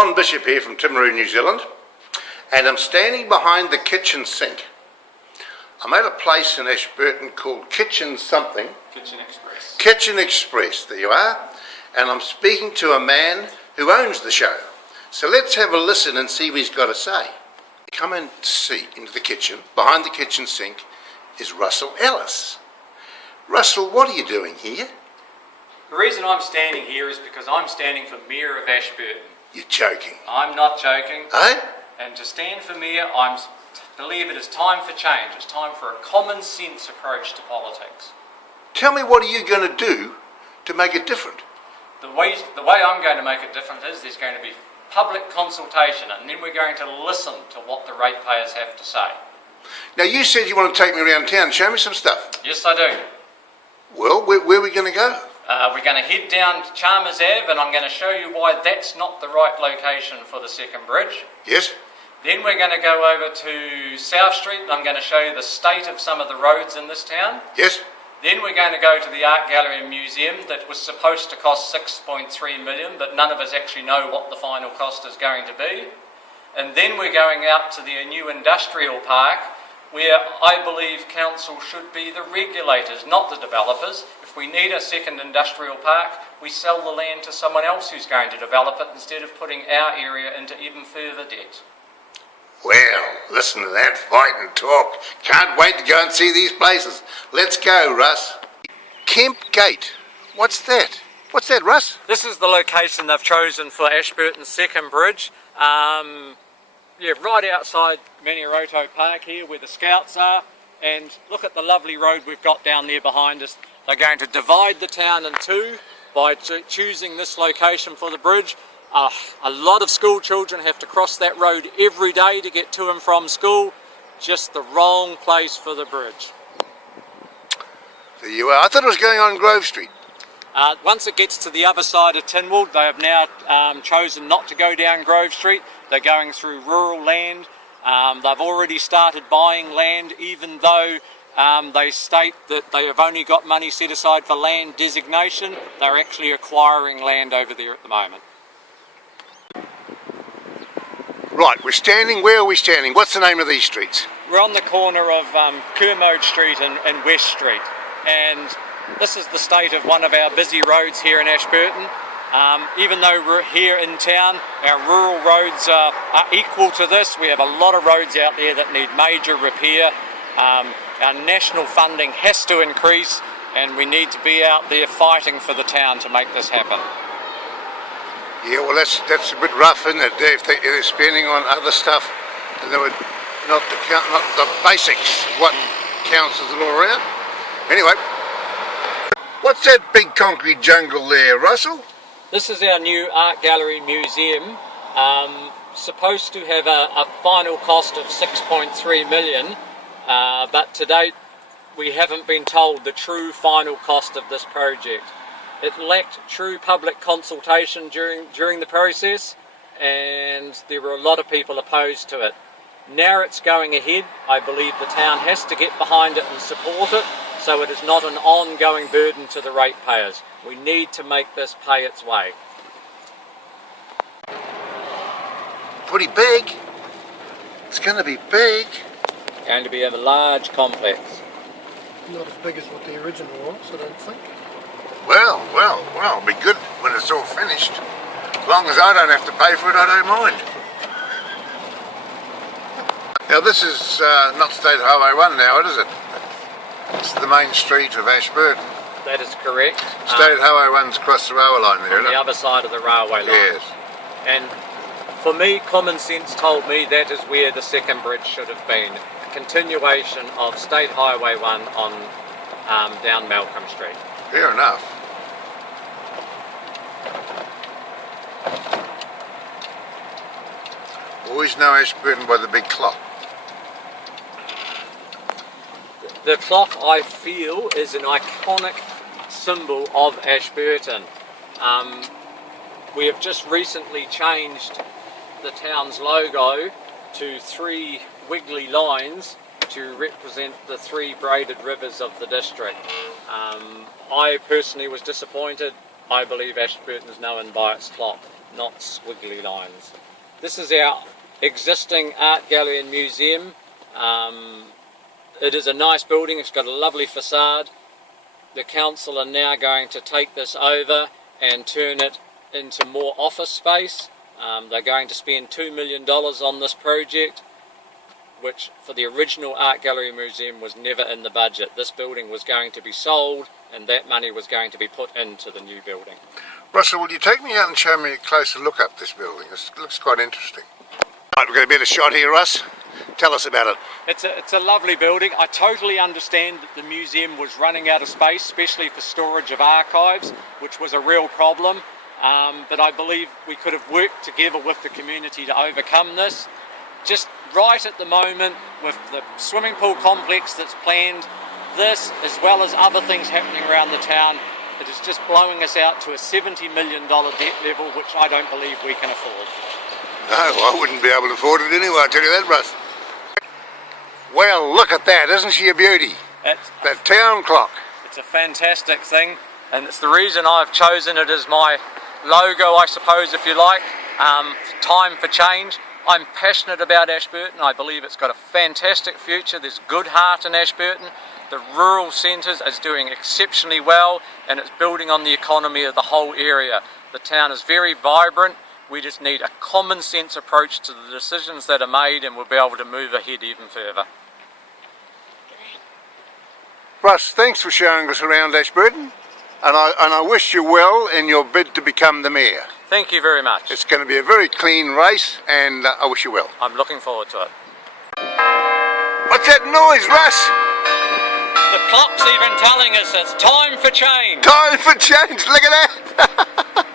Ron Bishop here from Timaru, New Zealand, and I'm standing behind the kitchen sink. I'm at a place in Ashburton called Kitchen something. Kitchen Express. Kitchen Express, there you are. And I'm speaking to a man who owns the show. So let's have a listen and see what he's got to say. Come and see into the kitchen. Behind the kitchen sink is Russell Ellis. Russell, what are you doing here? The reason I'm standing here is because I'm standing for Mayor of Ashburton. You're joking. I'm not joking. Eh? And to stand for Mayor, I believe it is time for change. It's time for a common sense approach to politics. Tell me, what are you going to do to make it different? The way I'm going to make it different is there's going to be public consultation, and then we're going to listen to what the ratepayers have to say. Now, you said you want to take me around town and show me some stuff. Yes, I do. Well, where are we going to go? We're going to head down to Chalmers Ave, and I'm going to show you why that's not the right location for the second bridge. Yes. Then we're going to go over to South Street, and I'm going to show you the state of some of the roads in this town. Yes. Then we're going to go to the Art Gallery and Museum that was supposed to cost $6.3 million, but none of us actually know what the final cost is going to be. And then we're going out to the new industrial park, where I believe council should be the regulators, not the developers. If we need a second industrial park, we sell the land to someone else who's going to develop it instead of putting our area into even further debt. Well, listen to that fight and talk. Can't wait to go and see these places. Let's go, Russ. Kemp Gate. What's that? What's that, Russ? This is the location they've chosen for Ashburton's second bridge. Yeah, right outside Mayoral Park here where the scouts are. And look at the lovely road we've got down there behind us. They're going to divide the town in two by choosing this location for the bridge. A lot of school children have to cross that road every day to get to and from school. Just the wrong place for the bridge. There you are. I thought it was going on Grove Street. Once it gets to the other side of Tynwald, they have now chosen not to go down Grove Street. They're going through rural land. They've already started buying land, even though they state that they have only got money set aside for land designation. They're actually acquiring land over there at the moment. Right, we're standing. Where are we standing? What's the name of these streets? We're on the corner of Kermode Street and West Street, and this is the state of one of our busy roads here in Ashburton. Even though we're here in town, our rural roads are equal to this. We have a lot of roads out there that need major repair. Our national funding has to increase, and we need to be out there fighting for the town to make this happen. Yeah, well, that's a bit rough, isn't it? If they're spending on other stuff, and they would not the basics of what counts as a law around. Anyway, what's that big concrete jungle there, Russell? This is our new Art Gallery Museum, supposed to have a final cost of $6.3 million, but to date we haven't been told the true final cost of this project. It lacked true public consultation during the process, and there were a lot of people opposed to it. Now it's going ahead. I believe the town has to get behind it and support it, so it is not an ongoing burden to the ratepayers. We need to make this pay its way. Pretty big. It's going to be big. Going to be a large complex. Not as big as what the original was, I don't think. Well, it'll be good when it's all finished. As long as I don't have to pay for it, I don't mind. Now this is not State Highway 1 now, is it? It's the main street of Ashburton. That is correct. State Highway 1's across the railway line there, on the other side of the railway line. Yes. And for me, common sense told me that is where the second bridge should have been. A continuation of State Highway 1 on down Malcolm Street. Fair enough. Always know Ashburton by the big clock. The clock, I feel, is an iconic symbol of Ashburton. We have just recently changed the town's logo to 3 wiggly lines to represent the 3 braided rivers of the district. I personally was disappointed. I believe Ashburton is known by its clock. not squiggly lines. This is our existing art gallery and museum. It is a nice building, it's got a lovely facade. The council are now going to take this over and turn it into more office space. They're going to spend $2 million on this project, which for the original art gallery museum was never in the budget. This building was going to be sold and that money was going to be put into the new building. Russell, will you take me out and show me a closer look at this building? It looks quite interesting. Right, we've got a better shot here, Russ. Tell us about it. It's a lovely building. I totally understand that the museum was running out of space, especially for storage of archives, which was a real problem. But I believe we could have worked together with the community to overcome this. Just right at the moment, with the swimming pool complex that's planned, this as well as other things happening around the town, it is just blowing us out to a $70 million debt level, which I don't believe we can afford. No, I wouldn't be able to afford it anyway, I'll tell you that, Russ. Well, look at that, isn't she a beauty? That town clock. It's a fantastic thing, and it's the reason I've chosen it as my logo, I suppose, if you like. Time for change. I'm passionate about Ashburton. I believe it's got a fantastic future. There's good heart in Ashburton. The rural centres is doing exceptionally well, and it's building on the economy of the whole area. The town is very vibrant. We just need a common sense approach to the decisions that are made, and we'll be able to move ahead even further. Russ, thanks for showing us around Ashburton, and I wish you well in your bid to become the mayor. Thank you very much. It's going to be a very clean race, and I wish you well. I'm looking forward to it. What's that noise, Russ? The clock's even telling us it's time for change. Time for change, look at that!